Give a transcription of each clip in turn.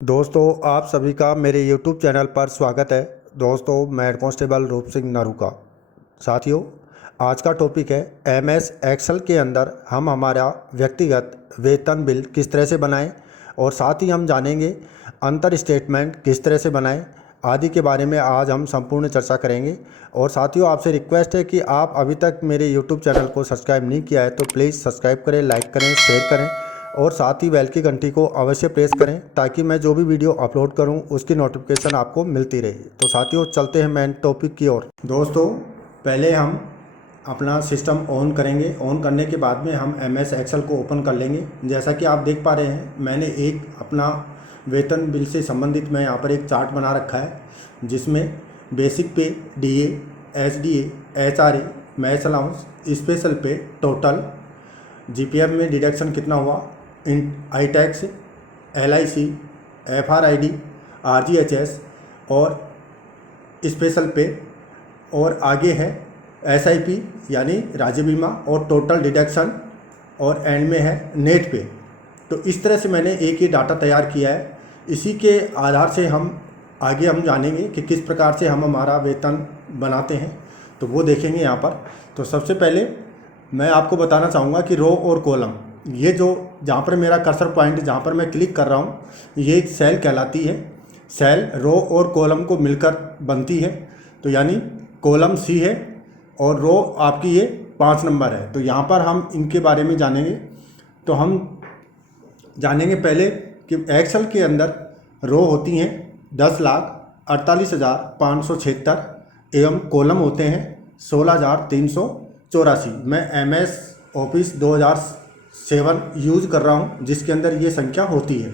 दोस्तों, आप सभी का मेरे YouTube चैनल पर स्वागत है। दोस्तों, मैं हेड कांस्टेबल रूप सिंह नरूका। साथियों, आज का टॉपिक है MS एक्सेल के अंदर हम हमारा व्यक्तिगत वेतन बिल किस तरह से बनाएं और साथ ही हम जानेंगे अंतर स्टेटमेंट किस तरह से बनाएं आदि के बारे में आज हम संपूर्ण चर्चा करेंगे। और साथियों, आपसे रिक्वेस्ट है कि आप अभी तक मेरे YouTube चैनल को सब्सक्राइब नहीं किया है तो प्लीज़ सब्सक्राइब करें, लाइक करें, शेयर करें और साथ ही बेल की घंटी को अवश्य प्रेस करें ताकि मैं जो भी वीडियो अपलोड करूं उसकी नोटिफिकेशन आपको मिलती रहे। तो साथियों, चलते हैं मेन टॉपिक की ओर। दोस्तों, पहले हम अपना सिस्टम ऑन करेंगे। ऑन करने के बाद में हम MS एक्सेल को ओपन कर लेंगे। जैसा कि आप देख पा रहे हैं, मैंने एक अपना वेतन बिल से संबंधित मैं यहाँ पर एक चार्ट बना रखा है जिसमें बेसिक पे, DA, SDA, HRA, match allowance, special पे, टोटल, GPF में डिडक्शन कितना हुआ, आई टैक्स, LIC, FRID, RGHS और स्पेशल पे, और आगे है SIP यानी राज्य बीमा और टोटल डिडक्शन, और एंड में है नेट पे। तो इस तरह से मैंने एक ये डाटा तैयार किया है। इसी के आधार से हम जानेंगे कि किस प्रकार से हम हमारा वेतन बनाते हैं, तो वो देखेंगे यहाँ पर। तो सबसे पहले मैं आपको बताना चाहूँगा कि रो और कॉलम, ये जो जहाँ पर मेरा कर्सर पॉइंट जहाँ पर मैं क्लिक कर रहा हूँ, ये एक सेल कहलाती है। सेल रो और कॉलम को मिलकर बनती है। तो यानी कॉलम C है और रो आपकी ये 5 नंबर है। तो यहाँ पर हम इनके बारे में जानेंगे। तो हम जानेंगे पहले कि एक्सेल के अंदर रो होती हैं 10,48,576 एवं कॉलम होते हैं 16,384। मैं MS ऑफिस 2007 यूज़ कर रहा हूँ जिसके अंदर ये संख्या होती है।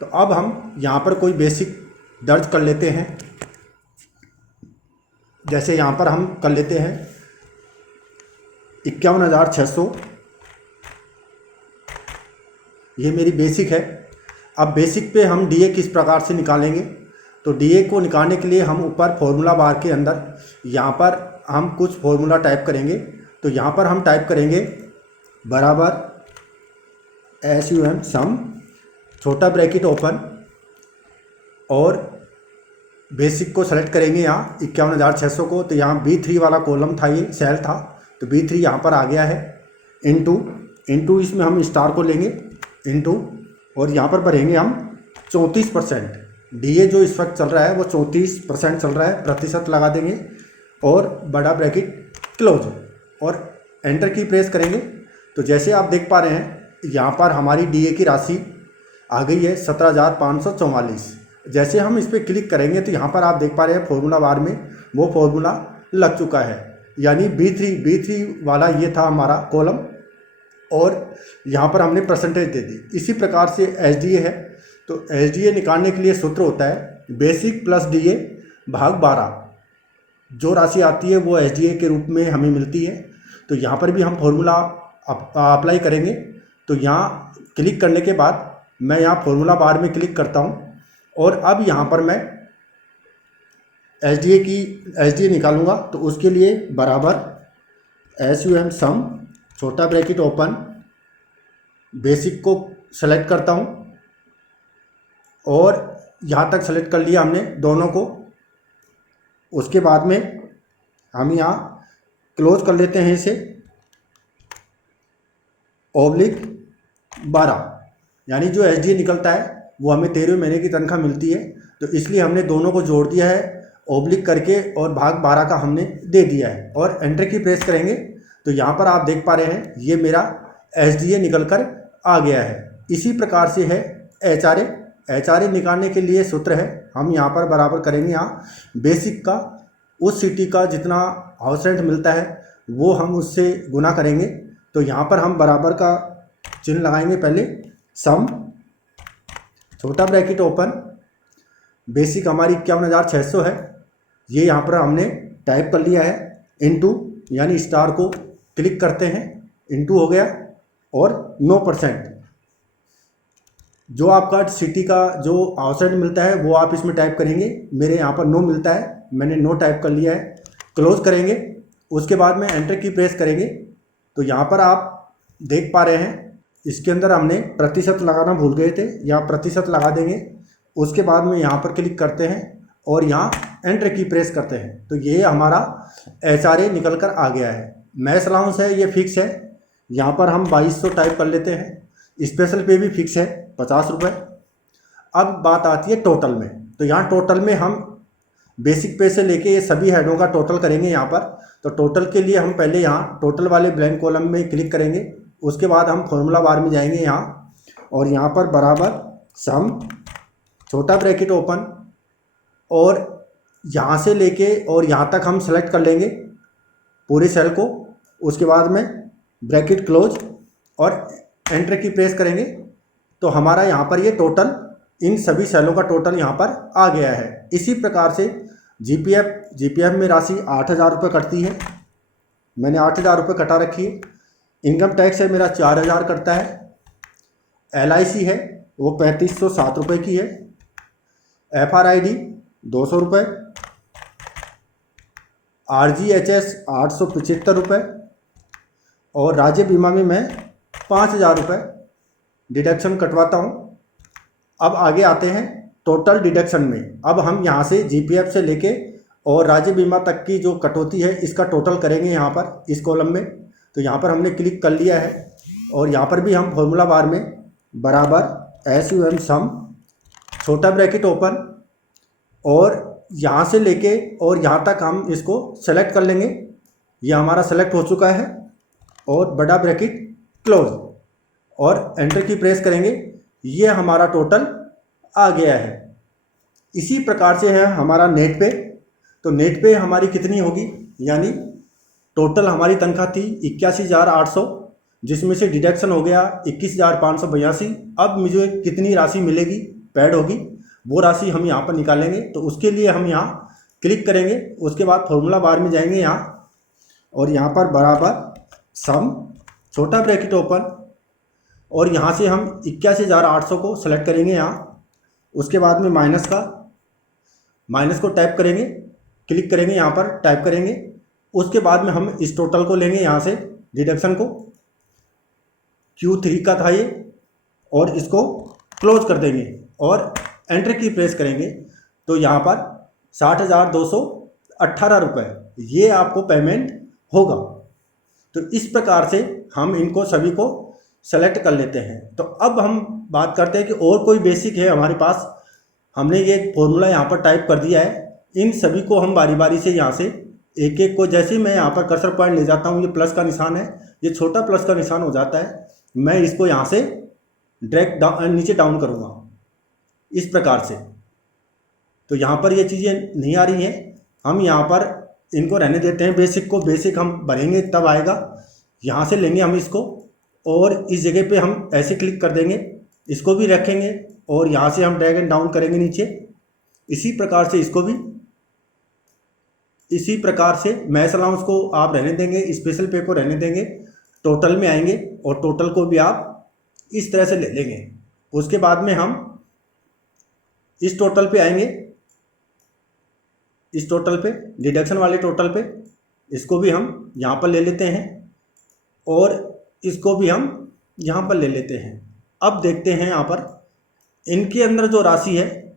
तो अब हम यहाँ पर कोई बेसिक दर्ज कर लेते हैं। जैसे यहाँ पर हम कर लेते हैं 51,600, ये मेरी बेसिक है। अब बेसिक पे हम DA किस प्रकार से निकालेंगे, तो DA को निकालने के लिए हम ऊपर फॉर्मूला बार के अंदर यहाँ पर हम कुछ फॉर्मूला टाइप करेंगे। तो यहाँ पर हम टाइप करेंगे बराबर SUM सम, छोटा ब्रैकेट ओपन, और बेसिक को सेलेक्ट करेंगे यहाँ 51,600 को। तो यहाँ B3 वाला कॉलम था, ये सेल था, तो B3 यहाँ पर आ गया है। इंटू इसमें हम स्टार को लेंगे इंटू, और यहाँ पर भरेंगे हम 34%। DA जो इस वक्त चल रहा है वो 34% चल रहा है, प्रतिशत लगा देंगे और बड़ा ब्रैकेट क्लोज, और एंटर की प्रेस करेंगे। तो जैसे आप देख पा रहे हैं यहाँ पर हमारी DA की राशि आ गई है 17,544। जैसे हम इस पर क्लिक करेंगे तो यहाँ पर आप देख पा रहे हैं फॉर्मूला बार में वो फॉर्मूला लग चुका है। यानी B3 वाला ये था हमारा कॉलम, और यहाँ पर हमने परसेंटेज दे दी। इसी प्रकार से SDA है। तो SDA निकालने के लिए सूत्र होता है बेसिक प्लस DA भाग 12। जो राशि आती है वो SDA के रूप में हमें मिलती है। तो यहाँ पर भी हम फॉर्मूला अप्लाई करेंगे। तो यहाँ क्लिक करने के बाद मैं यहाँ फॉर्मूला बार में क्लिक करता हूँ, और अब यहाँ पर मैं SDA निकालूंगा। तो उसके लिए बराबर SUM सम, छोटा ब्रैकेट ओपन, बेसिक को सेलेक्ट करता हूँ, और यहाँ तक सेलेक्ट कर लिया हमने दोनों को। उसके बाद में हम यहाँ क्लोज कर लेते हैं इसे, ओब्लिक 12, यानी जो SDA निकलता है वो हमें 13वें महीने की तनख्वाह मिलती है। तो इसलिए हमने दोनों को जोड़ दिया है ओब्लिक करके, और भाग 12 का हमने दे दिया है, और एंटर की प्रेस करेंगे। तो यहाँ पर आप देख पा रहे हैं ये मेरा SDA निकल कर आ गया है। इसी प्रकार से है HRA निकालने के लिए सूत्र है, हम यहाँ पर बराबर करेंगे यहाँ बेसिक का उस सिटी का जितना हाउस रेंट मिलता है वो हम उससे गुना करेंगे। तो यहाँ पर हम बराबर का चिन्ह लगाएंगे। पहले सम, छोटा ब्रैकेट ओपन, बेसिक हमारी 51,600 है, ये यहाँ पर हमने टाइप कर लिया है, इंटू यानी स्टार को क्लिक करते हैं, इंटू हो गया, और 9%। जो आपका सिटी का जो हाउस रेंट मिलता है वो आप इसमें टाइप करेंगे। मेरे यहाँ पर 9 मिलता है, मैंने 9 टाइप कर लिया है। क्लोज करेंगे, उसके बाद में एंटर की प्रेस करेंगे। तो यहाँ पर आप देख पा रहे हैं इसके अंदर हमने प्रतिशत लगाना भूल गए थे, यहाँ प्रतिशत लगा देंगे उसके बाद में यहाँ पर क्लिक करते हैं और यहाँ एंटर की प्रेस करते हैं तो ये हमारा SRA निकल कर आ गया है। मैस अलाउंस है ये फिक्स है, यहाँ पर हम 2200 टाइप कर लेते हैं। स्पेशल पे भी फिक्स है 50 रुपये। अब बात आती है टोटल में, तो यहाँ टोटल में हम बेसिक पे से लेके ये सभी हेडों का टोटल करेंगे यहाँ पर। तो टोटल के लिए हम पहले यहाँ टोटल वाले ब्लैंक कॉलम में क्लिक करेंगे, उसके बाद हम फॉर्मूला बार में जाएंगे यहाँ और यहाँ पर बराबर सम छोटा ब्रैकेट ओपन और यहाँ से लेके और यहाँ तक हम सेलेक्ट कर लेंगे पूरे सेल को। उसके बाद में ब्रैकेट क्लोज और एंटर की प्रेस करेंगे तो हमारा यहाँ पर ये टोटल इन सभी सेलों का टोटल यहाँ पर आ गया है। इसी प्रकार से जीपीएफ में राशि 8000 रुपये कटती है, मैंने 8000 रुपये कटा रखी है। इनकम टैक्स है मेरा 4000 कटता है। LIC है वो 3507 रुपये की है। FRID 200 रुपये। RGHS 875 रुपये और राज्य बीमा में मैं 5000 रुपये डिडक्शन कटवाता हूँ। अब आगे आते हैं टोटल डिडक्शन में। अब हम यहाँ से जीपीएफ से लेके और राज्य बीमा तक की जो कटौती है इसका टोटल करेंगे यहाँ पर इस कॉलम में। तो यहाँ पर हमने क्लिक कर लिया है और यहाँ पर भी हम फॉर्मूला बार में बराबर SUM सम छोटा ब्रैकेट ओपन और यहाँ से लेके और यहाँ तक हम इसको सेलेक्ट कर लेंगे। ये हमारा सेलेक्ट हो चुका है और बड़ा ब्रैकेट क्लोज और एंटर की प्रेस करेंगे। ये हमारा टोटल आ गया है। इसी प्रकार से है हमारा नेट पे। तो नेट पे हमारी कितनी होगी, यानी टोटल हमारी तनख्वाह थी 81,800 जिसमें से डिडक्शन हो गया 21,582। अब मुझे कितनी राशि मिलेगी पेड होगी वो राशि हम यहाँ पर निकालेंगे। तो उसके लिए हम यहाँ क्लिक करेंगे, उसके बाद फॉर्मूला बार में जाएंगे यहाँ और यहाँ पर बराबर सम छोटा ब्रैकेट ओपन और यहाँ से हम 81,800 को सेलेक्ट करेंगे यहाँ। उसके बाद में माइनस को टाइप करेंगे, क्लिक करेंगे यहाँ पर टाइप करेंगे। उसके बाद में हम इस टोटल को लेंगे यहाँ से डिडक्शन को, Q3 का था ये, और इसको क्लोज कर देंगे और एंटर की प्रेस करेंगे। तो यहाँ पर 60,218 रुपये ये आपको पेमेंट होगा। तो इस प्रकार से हम इनको सभी को सेलेक्ट कर लेते हैं। तो अब हम बात करते हैं कि और कोई बेसिक है हमारे पास। हमने ये फॉर्मूला यहाँ पर टाइप कर दिया है, इन सभी को हम बारी बारी से यहाँ से एक एक को, जैसे ही मैं यहाँ पर कर्सर पॉइंट ले जाता हूँ, ये प्लस का निशान है, ये छोटा प्लस का निशान हो जाता है, मैं इसको यहाँ से ड्रैग नीचे डाउन करूँगा इस प्रकार से। तो यहाँ पर ये चीज़ें नहीं आ रही हैं, हम यहाँ पर इनको रहने देते हैं। बेसिक को बेसिक हम भरेंगे तब आएगा। यहाँ से लेंगे हम इसको और इस जगह पे हम ऐसे क्लिक कर देंगे, इसको भी रखेंगे और यहाँ से हम ड्रैग एंड डाउन करेंगे नीचे। इसी प्रकार से इसको भी इसी प्रकार से मैस अलाउंस को आप रहने देंगे, स्पेशल पे को रहने देंगे, टोटल में आएंगे और टोटल को भी आप इस तरह से ले लेंगे। उसके बाद में हम इस टोटल पे आएंगे, इस टोटल पे डिडक्शन वाले टोटल पे, इसको भी हम यहाँ पर ले लेते हैं और इसको भी हम यहाँ पर ले लेते हैं। अब देखते हैं यहाँ पर इनके अंदर जो राशि है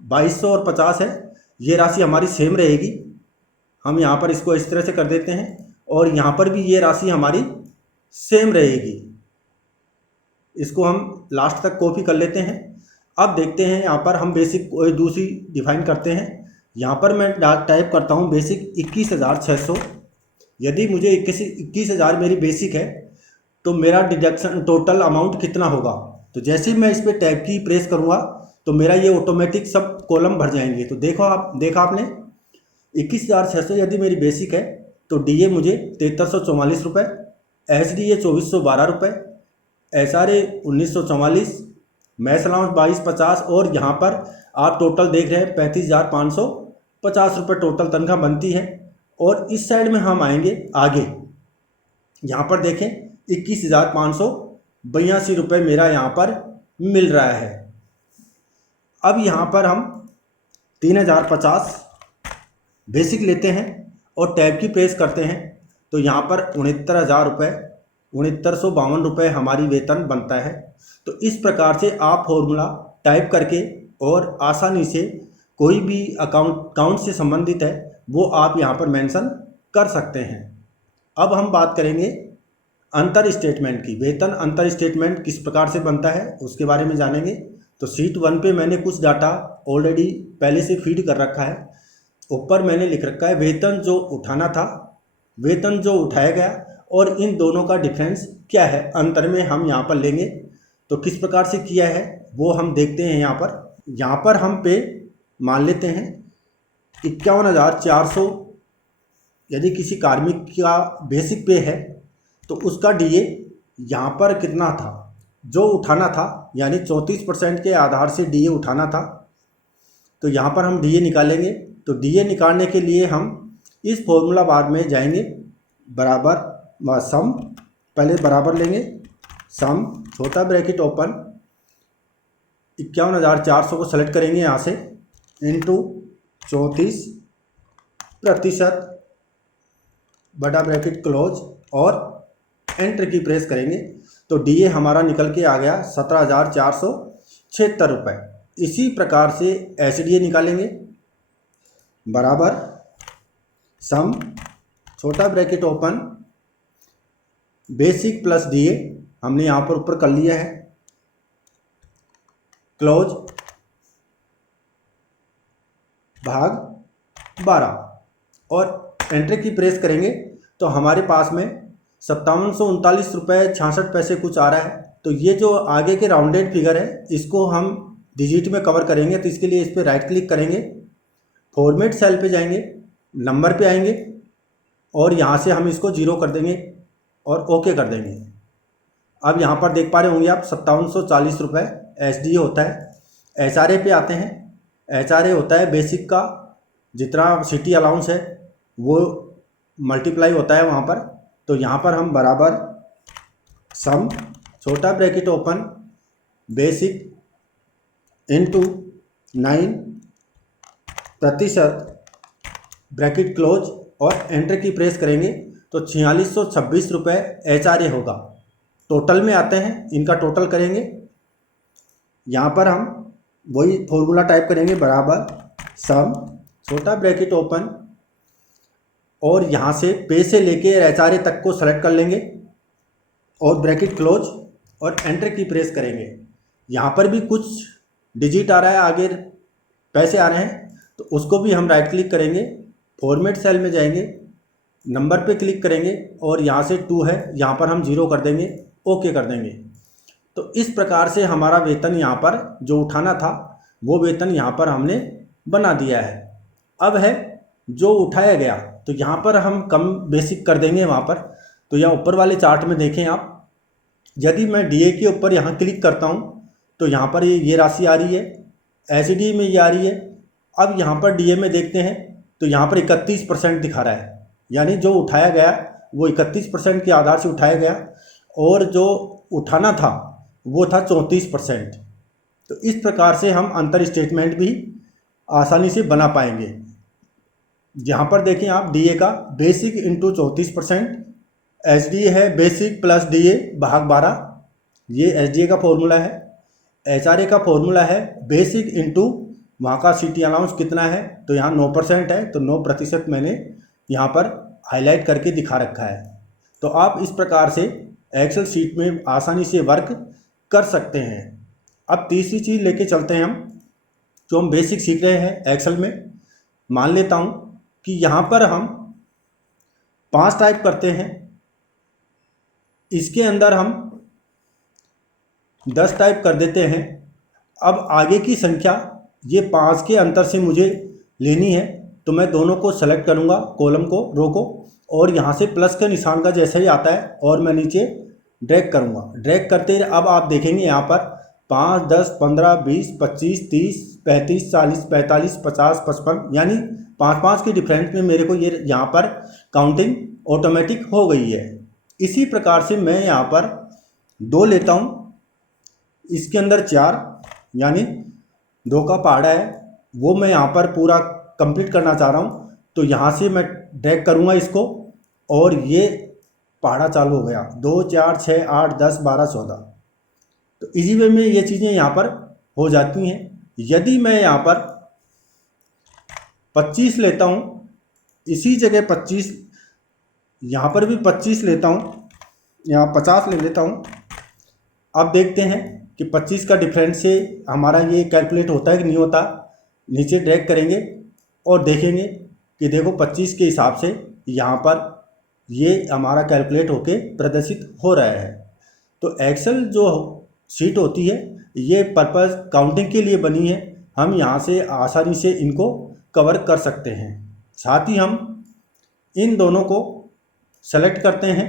2200 और 50 है, ये राशि हमारी सेम रहेगी। हम यहाँ पर इसको इस तरह से कर देते हैं और यहाँ पर भी ये राशि हमारी सेम रहेगी। इसको हम लास्ट तक कॉपी कर लेते हैं। अब देखते हैं यहाँ पर हम बेसिक कोई दूसरी डिफाइन करते हैं। यहाँ पर मैं टाइप करता हूँ बेसिक 21,600। यदि मुझे 21,000 मेरी बेसिक है तो मेरा डिडक्शन टोटल अमाउंट कितना होगा। तो जैसे ही मैं इस पर टैब की प्रेस करूँगा तो मेरा ये ऑटोमेटिक सब कॉलम भर जाएंगे। तो देखा आपने 21,600 यदि मेरी बेसिक है तो DA मुझे 7344 रुपये, SDA 2412 रुपये, SRA 1944, मैस अलाउंस 2250 और यहाँ पर आप टोटल देख रहे हैं 35,550 रुपये टोटल तनख्वाह बनती है। और इस साइड में हम आएंगे आगे, यहाँ पर देखें 21,582 रुपये मेरा यहाँ पर मिल रहा है। अब यहाँ पर हम 3,050 बेसिक लेते हैं और टैब की प्रेस करते हैं तो यहाँ पर 69,000 रुपये 6952 रुपये हमारी वेतन बनता है। तो इस प्रकार से आप फॉर्मूला टाइप करके और आसानी से कोई भी अकाउंट से संबंधित है वो आप यहाँ पर मेंशन कर सकते हैं। अब हम बात करेंगे अंतर स्टेटमेंट की। वेतन अंतर स्टेटमेंट किस प्रकार से बनता है उसके बारे में जानेंगे। तो शीट 1 पे मैंने कुछ डाटा ऑलरेडी पहले से फीड कर रखा है। ऊपर मैंने लिख रखा है वेतन जो उठाना था, वेतन जो उठाया गया, और इन दोनों का डिफरेंस क्या है, अंतर में हम यहाँ पर लेंगे। तो किस प्रकार से किया है वो हम देखते हैं। यहाँ पर हम पे मान लेते हैं 51,400। यदि किसी कार्मिक का बेसिक पे है तो उसका डीए यहाँ पर कितना था, जो उठाना था, यानी 34% के आधार से डीए उठाना था। तो यहाँ पर हम डीए निकालेंगे। तो डीए निकालने के लिए हम इस फॉर्मूला बार में जाएंगे, बराबर सम, पहले बराबर लेंगे, सम छोटा ब्रैकेट ओपन 51,400 को सेलेक्ट करेंगे यहाँ से, इंटू 34% बड़ा ब्रैकेट क्लोज और एंटर की प्रेस करेंगे। तो डीए हमारा निकल के आ गया 17,476 रुपये। इसी प्रकार से एसडीए निकालेंगे, बराबर सम छोटा bracket open basic plus DA हमने यहाँ पर ऊपर कर लिया है, क्लोज भाग 12 और एंटर की प्रेस करेंगे। तो हमारे पास में 5739 रुपये 66 पैसे कुछ आ रहा है। तो ये जो आगे के राउंडेड फिगर है इसको हम डिजिट में कवर करेंगे। तो इसके लिए इस पर राइट क्लिक करेंगे, फॉर्मेट सेल पे जाएंगे, नंबर पे आएंगे और यहाँ से हम इसको 0 कर देंगे और ओके कर देंगे। अब यहाँ पर देख पा रहे होंगे आप 5740 रुपये एसडीए होता है। एचआरए पे आते हैं। एचआरए होता है बेसिक का जितना सिटी अलाउंस है वो मल्टीप्लाई होता है वहाँ पर। तो यहाँ पर हम बराबर सम छोटा bracket open basic into 9% bracket close और एंटर की प्रेस करेंगे। तो 4626 रुपये एचआरए होगा। टोटल में आते हैं, इनका टोटल करेंगे। यहाँ पर हम वही फॉर्मूला टाइप करेंगे, बराबर सम छोटा ब्रैकेट ओपन और यहाँ से पे से लेके एचआरए तक को सेलेक्ट कर लेंगे और ब्रैकेट क्लोज और एंटर की प्रेस करेंगे। यहाँ पर भी कुछ डिजिट आ रहा है, आगे पैसे आ रहे हैं, तो उसको भी हम राइट क्लिक करेंगे, फॉर्मेट सेल में जाएंगे, नंबर पे क्लिक करेंगे और यहाँ से 2 है, यहाँ पर हम 0 कर देंगे, ओके कर देंगे। तो इस प्रकार से हमारा वेतन यहाँ पर जो उठाना था वो वेतन यहाँ पर हमने बना दिया है। अब है जो उठाया गया, तो यहाँ पर हम कम बेसिक कर देंगे वहाँ पर। तो यहाँ ऊपर वाले चार्ट में देखें आप, यदि मैं डीए के ऊपर यहाँ क्लिक करता हूँ तो यहाँ पर ये राशि आ रही है, एसडी में ये आ रही है। अब यहाँ पर डीए में देखते हैं तो यहाँ पर 31% दिखा रहा है, यानी जो उठाया गया वो 31% के आधार से उठाया गया और जो उठाना था वो था 34%। तो इस प्रकार से हम अंतर स्टेटमेंट भी आसानी से बना पाएंगे। यहाँ पर देखें आप, डीए का बेसिक इंटू 34%, एचडीए है बेसिक प्लस डीए भाग 12, ये एचडीए का फॉर्मूला है। एचआरए का फॉर्मूला है बेसिक इंटू वहाँ का सिटी अलाउंस कितना है, तो यहाँ 9% है, तो 9% मैंने यहाँ पर हाईलाइट करके दिखा रखा है। तो आप इस प्रकार से एक्सेल शीट में आसानी से वर्क कर सकते हैं। अब तीसरी चीज़ लेके चलते हैं हम, जो हम बेसिक सीख रहे हैं एक्सेल में। मान लेता हूँ कि यहाँ पर हम 5 टाइप करते हैं, इसके अंदर हम 10 टाइप कर देते हैं। अब आगे की संख्या ये 5 के अंतर से मुझे लेनी है, तो मैं दोनों को सेलेक्ट करूँगा, कॉलम को, रो को, और यहाँ से प्लस के निशान का जैसे ही आता है और मैं नीचे ड्रैग करूँगा। ड्रैग करते अब आप देखेंगे यहाँ पर 5, 10, 15, 20, 25, 30, 35, 40, 45, 50, 55, यानी 5-5 के डिफरेंस में मेरे को ये यहाँ पर काउंटिंग ऑटोमेटिक हो गई है। इसी प्रकार से मैं यहाँ पर 2 लेता हूँ, इसके अंदर 4, यानी 2 का पहाड़ा है वो मैं यहाँ पर पूरा कंप्लीट करना चाह रहा हूँ। तो यहाँ से मैं ड्रैग करूँगा इसको और ये पहाड़ा चालू हो गया, 2, 4, 6, 8, 10, 12, 14। तो इजी वे में ये चीज़ें यहाँ पर हो जाती हैं। यदि मैं यहाँ पर 25 लेता हूँ, इसी जगह 25, यहाँ पर भी 25 लेता हूँ, यहाँ 50 ले लेता हूँ। अब देखते हैं कि 25 का डिफरेंस से हमारा ये कैलकुलेट होता है कि नहीं होता। नीचे ड्रैग करेंगे और देखेंगे कि देखो 25 के हिसाब से यहाँ पर ये हमारा कैलकुलेट होके प्रदर्शित हो रहा है। तो एक्सेल जो शीट होती है ये पर्पस काउंटिंग के लिए बनी है। हम यहाँ से आसानी से इनको कवर कर सकते हैं। साथ ही हम इन दोनों को सेलेक्ट करते हैं।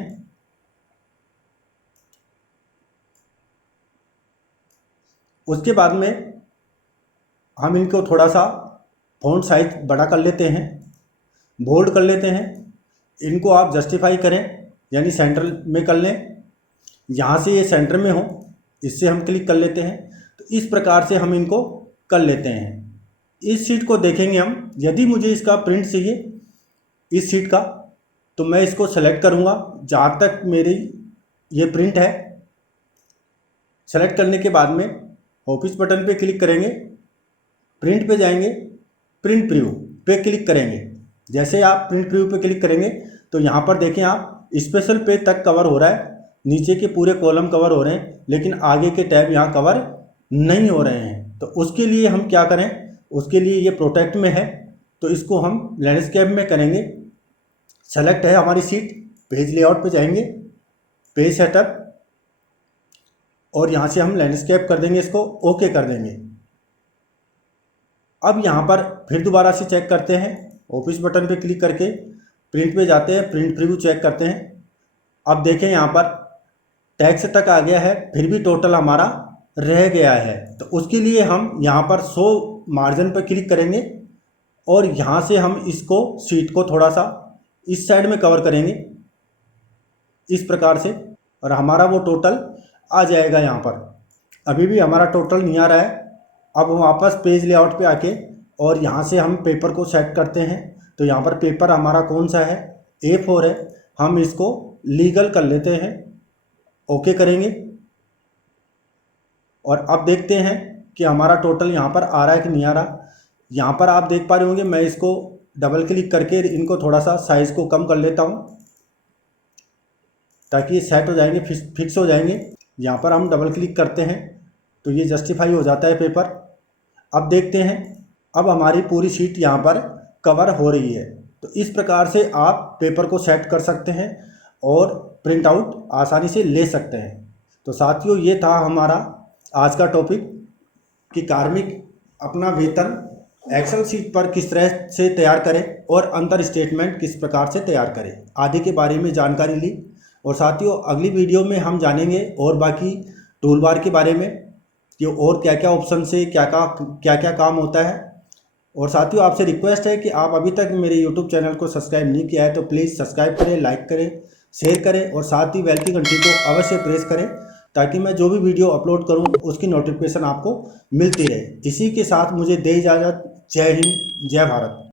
उसके बाद में हम इनको थोड़ा सा फ़ॉन्ट साइज बड़ा कर लेते हैं, बोल्ड कर लेते हैं। इनको आप जस्टिफाई करें, यानी सेंटर में कर लें। यहाँ से ये सेंटर में हो, इससे हम क्लिक कर लेते हैं। तो इस प्रकार से हम इनको कर लेते हैं। इस शीट को देखेंगे हम। यदि मुझे इसका प्रिंट चाहिए इस शीट का, तो मैं इसको सेलेक्ट करूँगा जहाँ तक मेरी ये प्रिंट है। सेलेक्ट करने के बाद में ऑफिस बटन पे क्लिक करेंगे, प्रिंट पे जाएंगे, प्रिंट प्रीव्यू पे क्लिक करेंगे। जैसे आप प्रिंट प्रीव्यू पे क्लिक करेंगे तो यहाँ पर देखें आप स्पेशल पेज तक कवर हो रहा है, नीचे के पूरे कॉलम कवर हो रहे हैं, लेकिन आगे के टैब यहाँ कवर नहीं हो रहे हैं। तो उसके लिए हम क्या करें, उसके लिए ये प्रोटेक्ट में है तो इसको हम लैंडस्केप में करेंगे। सेलेक्ट है हमारी सीट, पेज लेआउट पे जाएंगे, पेज सेटअप, और यहाँ से हम लैंडस्केप कर देंगे, इसको ओके कर देंगे। अब यहाँ पर फिर दोबारा से चेक करते हैं, ऑफिस बटन पे क्लिक करके प्रिंट पे जाते हैं, प्रिंट प्रीव्यू चेक करते हैं। अब देखें यहाँ पर टैक्स तक आ गया है, फिर भी टोटल हमारा रह गया है। तो उसके लिए हम यहाँ पर 100 मार्जिन पर क्लिक करेंगे और यहाँ से हम इसको शीट को थोड़ा सा इस साइड में कवर करेंगे इस प्रकार से, और हमारा वो टोटल आ जाएगा। यहाँ पर अभी भी हमारा टोटल नहीं आ रहा है। अब हम वापस पेज लेआउट पे आके और यहाँ से हम पेपर को सेट करते हैं। तो यहाँ पर पेपर हमारा कौन सा है, A4 है। हम इसको लीगल कर लेते हैं, ओके करेंगे। और अब देखते हैं कि हमारा टोटल यहाँ पर आ रहा है कि नहीं आ रहा। यहाँ पर आप देख पा रहे होंगे, मैं इसको डबल क्लिक करके इनको थोड़ा सा साइज़ को कम कर लेता हूँ ताकि ये सेट हो जाएंगे, फिक्स हो जाएंगे। यहाँ पर हम डबल क्लिक करते हैं तो ये जस्टिफाई हो जाता है पेपर। अब देखते हैं, अब हमारी पूरी शीट यहाँ पर कवर हो रही है। तो इस प्रकार से आप पेपर को सेट कर सकते हैं और प्रिंट आउट आसानी से ले सकते हैं। तो साथियों, ये था हमारा आज का टॉपिक कि कार्मिक अपना वेतन एक्सेल शीट पर किस तरह से तैयार करें और अंतर स्टेटमेंट किस प्रकार से तैयार करें आदि के बारे में जानकारी ली। और साथियों, अगली वीडियो में हम जानेंगे और बाकी टूल बार के बारे में कि और क्या क्या ऑप्शन से क्या क्या काम होता है। और साथियों, आपसे रिक्वेस्ट है कि आप अभी तक मेरे यूट्यूब चैनल को सब्सक्राइब नहीं किया है तो प्लीज़ सब्सक्राइब करें, लाइक करें, शेयर करें और साथ ही बेल की घंटी को अवश्य प्रेस करें ताकि मैं जो भी वीडियो अपलोड करूं उसकी नोटिफिकेशन आपको मिलती रहे। इसी के साथ मुझे दे इजाज़त। जय हिंद, जय भारत।